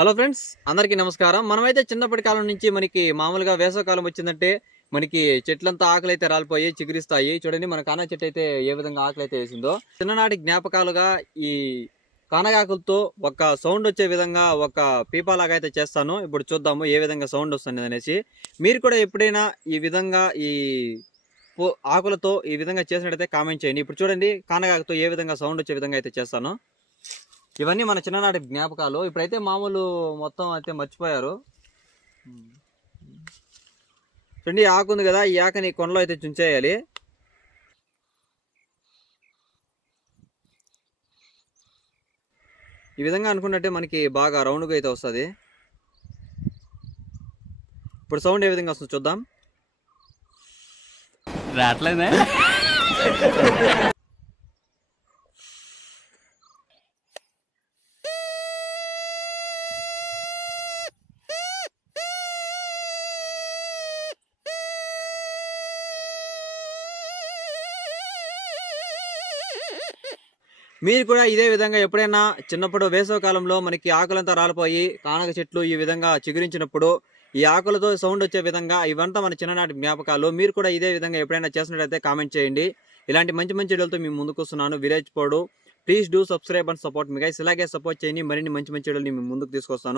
Hello friends, అందరికీ నమస్కారం. మనమైతే చిన్నప్పటి కాలం నుంచి మనకి మామూలుగా వేసవకాలం వచ్చిందంటే మనకి చెట్లంతా ఆకులు అయితే రాలిపోయి చిగురిస్తాయి. చూడండి, మన కానా చెట్టు అయితే ఏ విధంగా ఆకులు అయితే వేసిందో. చిన్ననాటి జ్ఞాపకాలుగా ఈ కానగాకులతో ఒక సౌండ్ వచ్చే విధంగా ఒక పీపాలాగా అయితే చేస్తాను. ఇప్పుడు చూద్దాము ఏ విధంగా సౌండ్ వస్తుంది అనేసి. మీరు కూడా ఎప్పుడైనా ఈ విధంగా ఈ ఆకులతో ఈ విధంగా చేసినట్టయితే కామెంట్ చేయండి. ఇప్పుడు చూడండి, కానగాకుతో ఏ విధంగా సౌండ్ వచ్చే విధంగా అయితే చేస్తాను. ఇవన్నీ మన చిన్ననాటి జ్ఞాపకాలు. ఇప్పుడైతే మామూలు మొత్తం అయితే మర్చిపోయారు. చూడండి, ఆకు ఉంది కదా, ఈ ఆకుని కొండలో అయితే చుంచేయాలి. ఈ విధంగా అనుకున్నట్టే మనకి బాగా రౌండ్గా అయితే వస్తుంది. ఇప్పుడు సౌండ్ ఏ విధంగా వస్తుందో చూద్దాం. రావట్లేదే. మీరు కూడా ఇదే విధంగా ఎప్పుడైనా చిన్నప్పుడు వేసవకాలంలో మనకి ఆకులంతా రాలిపోయి కానగ చెట్లు ఈ విధంగా చిగురించినప్పుడు ఈ ఆకులతో సౌండ్ వచ్చే విధంగా ఇవంతా మన చిన్ననాటి జ్ఞాపకాలు. మీరు కూడా ఇదే విధంగా ఎప్పుడైనా చేసినట్లయితే కామెంట్ చేయండి. ఇలాంటి మంచి మంచి వీడియోలతో మీ ముందుకు వస్తున్నాను. విలేజ్ పోడు, please do subscribe and support me guys. ఇలాగే సపోర్ట్ చేయండి, మరిన్ని మంచి మంచి వీడియోలు మీ ముందుకు తీసుకొస్తాను.